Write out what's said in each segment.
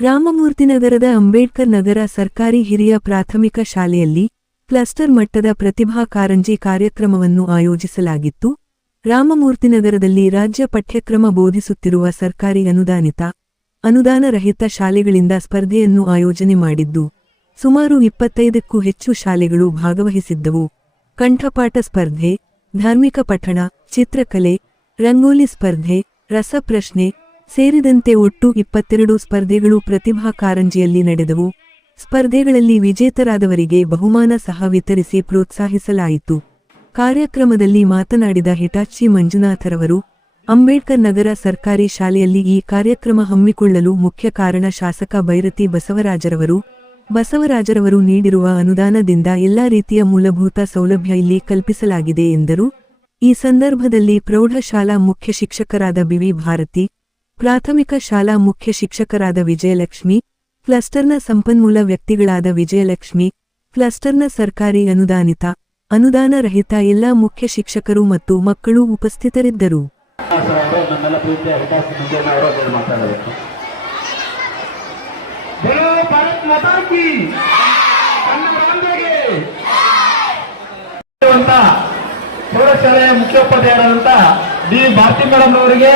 ರಾಮಮೂರ್ತಿನಗರದ ಅಂಬೇಡ್ಕರ್ ನಗರ ಸರ್ಕಾರಿ ಹಿರಿಯ ಪ್ರಾಥಮಿಕ ಶಾಲೆಯಲ್ಲಿ ಕ್ಲಸ್ಟರ್ ಮಟ್ಟದ ಪ್ರತಿಭಾ ಕಾರಂಜಿ ಕಾರ್ಯಕ್ರಮವನ್ನು ಆಯೋಜಿಸಲಾಗಿತ್ತು. ರಾಮಮೂರ್ತಿನಗರದಲ್ಲಿ ರಾಜ್ಯ ಪಠ್ಯಕ್ರಮ ಬೋಧಿಸುತ್ತಿರುವ ಸರ್ಕಾರಿ ಅನುದಾನ ರಹಿತ ಶಾಲೆಗಳಿಂದ ಸ್ಪರ್ಧೆಯನ್ನು ಆಯೋಜನೆ ಮಾಡಿದ್ದು, ಸುಮಾರು 25ಕ್ಕೂ ಹೆಚ್ಚು ಶಾಲೆಗಳು ಭಾಗವಹಿಸಿದ್ದವು. ಕಂಠಪಾಠ ಸ್ಪರ್ಧೆ, ಧಾರ್ಮಿಕ ಪಠಣ, ಚಿತ್ರಕಲೆ, ರಂಗೋಲಿ ಸ್ಪರ್ಧೆ, ರಸಪ್ರಶ್ನೆ ಸೇರಿದಂತೆ ಒಟ್ಟು 22 ಸ್ಪರ್ಧೆಗಳು ಪ್ರತಿಭಾ ಕಾರಂಜಿಯಲ್ಲಿ ನಡೆದವು. ಸ್ಪರ್ಧೆಗಳಲ್ಲಿ ವಿಜೇತರಾದವರಿಗೆ ಬಹುಮಾನ ಸಹ ವಿತರಿಸಿ ಪ್ರೋತ್ಸಾಹಿಸಲಾಯಿತು. ಕಾರ್ಯಕ್ರಮದಲ್ಲಿ ಮಾತನಾಡಿದ ಹಿಟಾಚಿ ಮಂಜುನಾಥರವರು, ಅಂಬೇಡ್ಕರ್ ನಗರ ಸರ್ಕಾರಿ ಶಾಲೆಯಲ್ಲಿ ಈ ಕಾರ್ಯಕ್ರಮ ಹಮ್ಮಿಕೊಳ್ಳಲು ಮುಖ್ಯ ಕಾರಣ ಶಾಸಕ ಬೈರತಿ ಬಸವರಾಜರವರು ನೀಡಿರುವ ಅನುದಾನದಿಂದ ಎಲ್ಲಾ ರೀತಿಯ ಮೂಲಭೂತ ಸೌಲಭ್ಯ ಇಲ್ಲಿ ಕಲ್ಪಿಸಲಾಗಿದೆ ಎಂದರು. ಈ ಸಂದರ್ಭದಲ್ಲಿ ಪ್ರೌಢಶಾಲಾ ಮುಖ್ಯ ಶಿಕ್ಷಕರಾದ ಬಿವಿ ಭಾರತಿ, ಪ್ರಾಥಮಿಕ ಶಾಲಾ ಮುಖ್ಯ ಶಿಕ್ಷಕರಾದ ವಿಜಯಲಕ್ಷ್ಮಿ, ಕ್ಲಸ್ಟರ್ನ ಸಂಪನ್ಮೂಲ ವ್ಯಕ್ತಿಗಳಾದ ವಿಜಯಲಕ್ಷ್ಮಿ, ಕ್ಲಸ್ಟರ್ನ ಸರ್ಕಾರಿ ಅನುದಾನ ರಹಿತ ಎಲ್ಲಾ ಮುಖ್ಯ ಶಿಕ್ಷಕರು ಮತ್ತು ಮಕ್ಕಳು ಉಪಸ್ಥಿತರಿದ್ದರು. ಪ್ರೌಢಶಾಲೆಯ ಮುಖ್ಯೋಪಾಧ್ಯಾಯರಾದಂಥ ಡಿ ಭಾರತಿ ಮೇಡಮ್ ಅವರಿಗೆ,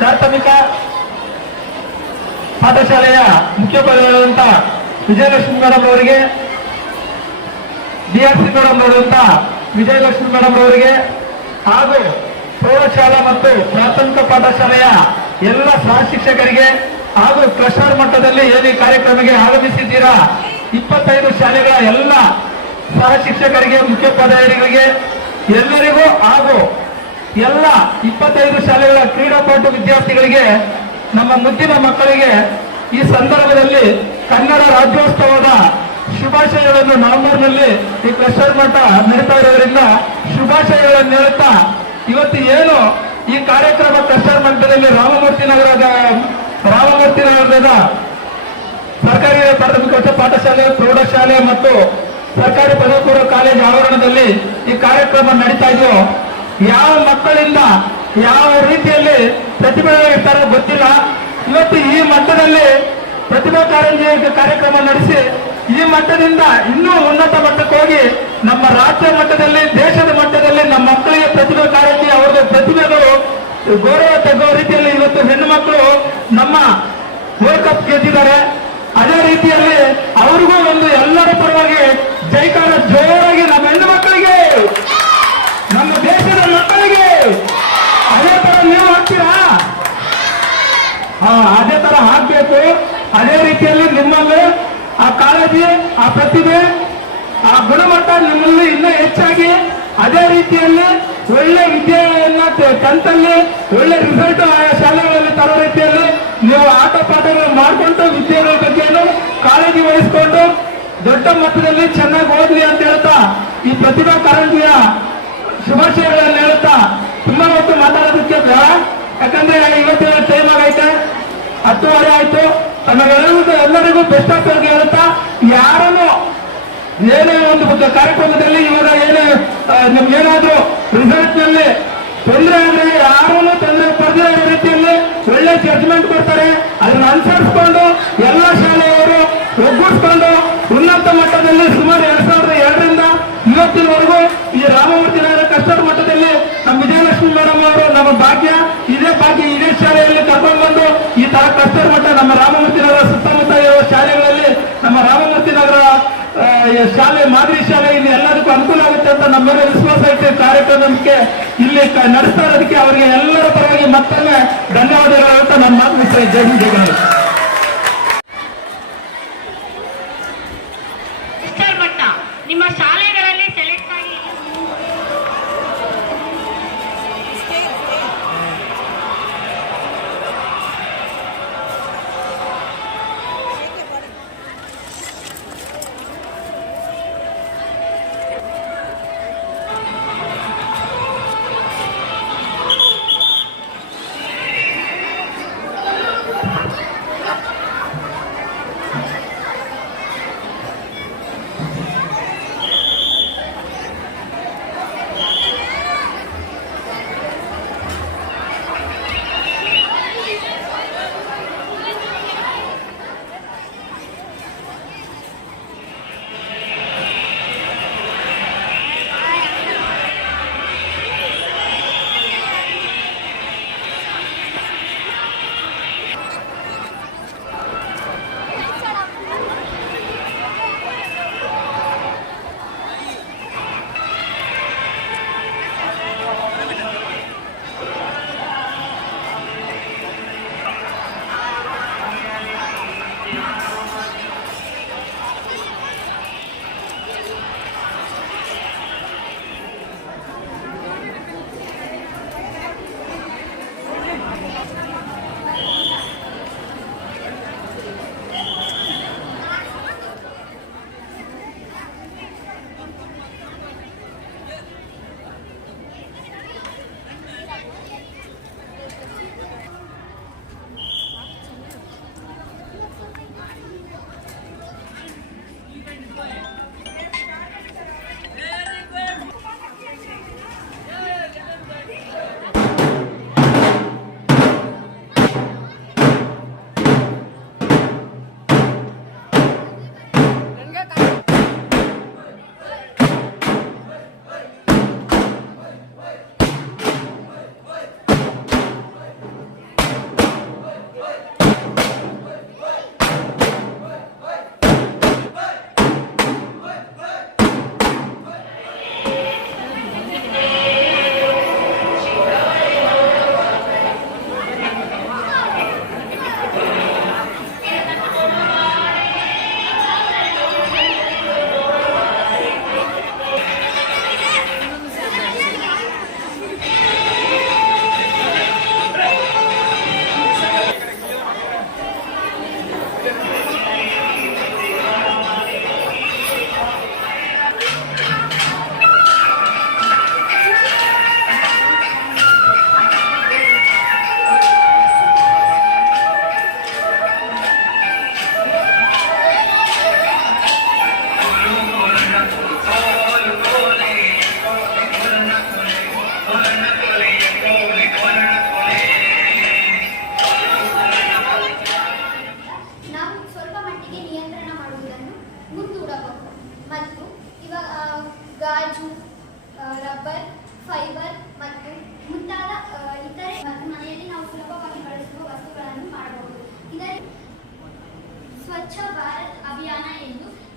ಪ್ರಾಥಮಿಕ ಪಾಠಶಾಲೆಯ ಮುಖ್ಯೋಪಾಧ್ಯಾಯರಾದಂಥ ವಿಜಯಲಕ್ಷ್ಮಿ ಮೇಡಮ್ ಅವರಿಗೆ, ಡಿಆರ್ಸಿ ಮೇಡಮ್ ಅವರಂತ ವಿಜಯಲಕ್ಷ್ಮಿ ಮೇಡಮ್ ಅವರಿಗೆ ಹಾಗೂ ಪ್ರೌಢಶಾಲಾ ಮತ್ತು ಪ್ರಾಥಮಿಕ ಪಾಠಶಾಲೆಯ ಎಲ್ಲ ಸಹ ಶಿಕ್ಷಕರಿಗೆ ಹಾಗೂ ಕ್ಲಸ್ಟರ್ ಮಟ್ಟದಲ್ಲಿ ಏನು ಕಾರ್ಯಕ್ರಮಕ್ಕೆ ಆಗಮಿಸಿದ್ದೀರಾ 25 ಶಾಲೆಗಳ ಎಲ್ಲ ಸಹ ಶಿಕ್ಷಕರಿಗೆ, ಮುಖ್ಯೋಪಾಧ್ಯಾಯರಿಗೆ ಎಲ್ಲರಿಗೂ ಹಾಗೂ ಎಲ್ಲ 25 ಶಾಲೆಗಳ ಕ್ರೀಡಾಪಟು ವಿದ್ಯಾರ್ಥಿಗಳಿಗೆ, ನಮ್ಮ ಮುದ್ದಿನ ಮಕ್ಕಳಿಗೆ ಈ ಸಂದರ್ಭದಲ್ಲಿ ಕನ್ನಡ ರಾಜ್ಯೋತ್ಸವದ ಶುಭಾಶಯಗಳನ್ನು ನವೆಂಬರ್ನಲ್ಲಿ ಈ ಕ್ಲಸ್ಟರ್ ಮಟ್ಟ ನಡೀತಾ ಇರೋದ್ರಿಂದ ಶುಭಾಶಯಗಳನ್ನು ಹೇಳುತ್ತಾ, ಇವತ್ತು ಏನು ಈ ಕಾರ್ಯಕ್ರಮ ಕ್ಲಸ್ಟರ್ ಮಟ್ಟದಲ್ಲಿ ರಾಮಮೂರ್ತಿ ನಗರದ ಸರ್ಕಾರಿ ಪ್ರಾಥಮಿಕ ಪಾಠಶಾಲೆ, ಪ್ರೌಢಶಾಲೆ ಮತ್ತು ಸರ್ಕಾರಿ ಪದವಿ ಪೂರ್ವ ಕಾಲೇಜು ಆವರಣದಲ್ಲಿ ಈ ಕಾರ್ಯಕ್ರಮ ನಡೀತಾ ಇದೆಯೋ, ಯಾವ ಮಕ್ಕಳಿಂದ ಯಾವ ರೀತಿಯಲ್ಲಿ ಪ್ರತಿಭೆ ಇರ್ತಾರೋ ಗೊತ್ತಿಲ್ಲ. ಇವತ್ತು ಈ ಮಟ್ಟದಲ್ಲಿ ಪ್ರತಿಭಾ ಕಾರಂಜಿ ಕಾರ್ಯಕ್ರಮ ನಡೆಸಿ ಈ ಮಟ್ಟದಿಂದ ಇನ್ನೂ ಉನ್ನತ ಮಟ್ಟಕ್ಕೆ ಹೋಗಿ ನಮ್ಮ ರಾಜ್ಯ ಮಟ್ಟದಲ್ಲಿ, ದೇಶದ ಮಟ್ಟದಲ್ಲಿ ನಮ್ಮ ಮಕ್ಕಳಿಗೆ ಪ್ರತಿಭಾ ಕಾರಂಜಿ ಅವರ ಪ್ರತಿಭೆಗಳು ಗೌರವ ತೆಗೆಯುವ ರೀತಿಯಲ್ಲಿ ಇವತ್ತು ಹೆಣ್ಣು ಮಕ್ಕಳು ನಮ್ಮ ವರ್ಲ್ಡ್ ಕಪ್ ಗೆದ್ದಿದ್ದಾರೆ. ಅದೇ ರೀತಿಯಲ್ಲಿ ಅವ್ರಿಗೂ ಒಂದು ಎಲ್ಲರ ಪರವಾಗಿ ಜೈಕಾರ ಜೋರಾಗಿ ನಮ್ಮ ಹೆಣ್ಣು ಮಕ್ಕಳಿಗೆ, ನಮ್ಮ ದೇಶದ ಮಕ್ಕಳಿಗೆ ಅದೇ ತರ ನೀವು ಹಾಕ್ತೀರಾ? ಅದೇ ತರ ಹಾಕ್ಬೇಕು. ಅದೇ ರೀತಿಯಲ್ಲಿ ನಿಮ್ಮಲ್ಲಿ ಆ ಕಾಳಜಿ, ಆ ಪ್ರತಿಭೆ, ಆ ಗುಣಮಟ್ಟ ನಿಮ್ಮಲ್ಲಿ ಇನ್ನೂ ಹೆಚ್ಚಾಗಿ ಅದೇ ರೀತಿಯಲ್ಲಿ ಒಳ್ಳೆ ವಿದ್ಯೆಯನ್ನ ಟೆಂತಲ್ಲಿ ಒಳ್ಳೆ ರಿಸಲ್ಟ್ ಆಯಾ ಶಾಲೆಗಳಲ್ಲಿ ತರೋ ರೀತಿಯಲ್ಲಿ ನೀವು ಆಟ ಪಾಠಗಳು ಮಾಡಿಕೊಂಡು ವಿದ್ಯೆಗಳ ಬಗ್ಗೆಯನ್ನು ಕಾಳಜಿ ವಹಿಸಿಕೊಂಡು ದೊಡ್ಡ ಮಟ್ಟದಲ್ಲಿ ಚೆನ್ನಾಗಿ ಓದ್ಲಿ ಅಂತ ಹೇಳ್ತಾ ಈ ಪ್ರತಿಭಾ ಕಾರಂಜಿಯ ಶುಭಾಶಯಗಳನ್ನು ಹೇಳುತ್ತಾ ತುಂಬಾ ಹೊತ್ತು ಮಾತಾಡೋದಕ್ಕೆ ಬೇಡ. ಯಾಕಂದ್ರೆ ಇವತ್ತಿನ ಟೈಮ್ ಆಗೈತೆ, 10:30 ಆಯ್ತು. ಎಲ್ಲರಿಗೂ ಬೆಸ್ಟ್ ಆಫ್ ಹೇಳುತ್ತಾ, ಯಾರನ್ನು ಏನೇ ಒಂದು ಕಾರ್ಯಕ್ರಮದಲ್ಲಿ ಇವಾಗ ನಿಮ್ಗೇನಾದ್ರೂ ರಿಸಲ್ಟ್ ನಲ್ಲಿ ತೊಂದರೆ ಆದ್ರೆ ಯಾರನ್ನು ತೊಂದರೆ ಪಡೆದ ರೀತಿಯಲ್ಲಿ ಒಳ್ಳೆ ಜಡ್ಜ್ಮೆಂಟ್ ಕೊಡ್ತಾರೆ. ಅದನ್ನ ಅನುಸರಿಸಿಕೊಂಡು ಎಲ್ಲ ಶಾಲೆಯವರು ಒಗ್ಗೂಡಿಸಿಕೊಂಡು ಉನ್ನತ ಮಟ್ಟದಲ್ಲಿ ಸುಮಾರು 2002ರಿಂದ ಇವತ್ತಿನವರೆಗೂ ಈ ರಾಮಮೂರ್ತಿ ನಗರ ಕ್ಲಸ್ಟರ್ ಮಟ್ಟದಲ್ಲಿ ನಮ್ಮ ವಿಜಯಲಕ್ಷ್ಮಿ ಮೇಡಮ್ ಅವರು ನಮ್ಮ ಭಾಗ್ಯ ಇದೇ ಶಾಲೆಯಲ್ಲಿ ಕರ್ಕೊಂಡು ಬಂದು ಈ ತರ ಕ್ಲಸ್ಟರ್ ಮಟ್ಟ ನಮ್ಮ ರಾಮಮೂರ್ತಿ ನಗರ ಸುತ್ತಮುತ್ತ ಇರುವ ಶಾಲೆಗಳಲ್ಲಿ ನಮ್ಮ ರಾಮಮೂರ್ತಿ ನಗರ ಶಾಲೆ ಮಾದರಿ ಶಾಲೆ ಇಲ್ಲಿ ಎಲ್ಲದಕ್ಕೂ ಅನುಕೂಲ ಆಗುತ್ತೆ ಅಂತ ನಮ್ಮ ಮೇಲೆ ವಿಶ್ವಾಸ ಇಟ್ಟು ಕಾರ್ಯಕ್ರಮಕ್ಕೆ ಇಲ್ಲಿ ನಡೆಸ್ತಾ ಇರೋದಕ್ಕೆ ಅವರಿಗೆ ಎಲ್ಲರ ಪರವಾಗಿ ಮತ್ತೊಮ್ಮೆ ಧನ್ಯವಾದಗಳು ಅಂತ ನನ್ನ ಮಾತು ಮುಗಿಸ್ತಾ ಇದ್ದೇನೆ. ನಿಮ್ಮ ಶಾಲೆಗಳಲ್ಲಿ ಸೆಲೆಕ್ಟ್ ಆಗಿ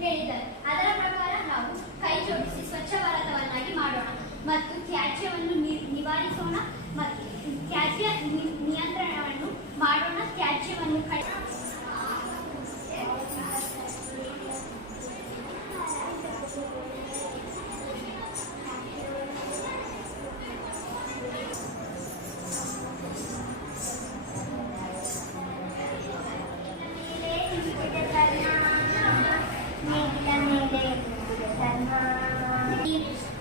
ಹೇಳಿದರು. ಅದರ ಪ್ರಕಾರ ನಾವು ಕೈ ಜೋಡಿಸಿ ಸ್ವಚ್ಛ ಭಾರತವನ್ನಾಗಿ ಮಾಡೋಣ ಮತ್ತು ತ್ಯಾಜ್ಯವನ್ನು ನಿವಾರಿಸೋಣ ಮತ್ತು ತ್ಯಾಜ್ಯ ನಿಯಂತ್ರಣವನ್ನು ಮಾಡೋಣ. ತ್ಯಾಜ್ಯವನ್ನು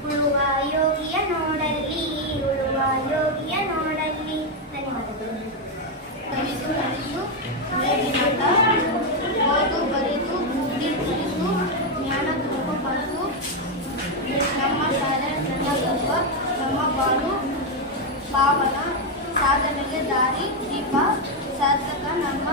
ಉಳುವ ಯೋಗಿಯ ನೋಡಲ್ಲಿ ಉಳುವ ಯೋಗಿಯ ನೋಡಲ್ಲಿ. ಧನ್ಯವಾದಗಳು. ಕಲಿಸು ನಡೆಸು ಮೇಲಿನಟ ಓದು ಬರೆದು ಬುದ್ಧಿ ತಿಳಿಸು ಜ್ಞಾನ ತುಪ್ಪಪಡಿಸು ನಮ್ಮ ಶಾಲೆ ನನ್ನ ತತ್ವ ನಮ್ಮ ಬಾಳು ಪಾವನ ಸಾಧನೆಗೆ ದಾರಿ ದೀಪ ಸಾಧಕ ನಮ್ಮ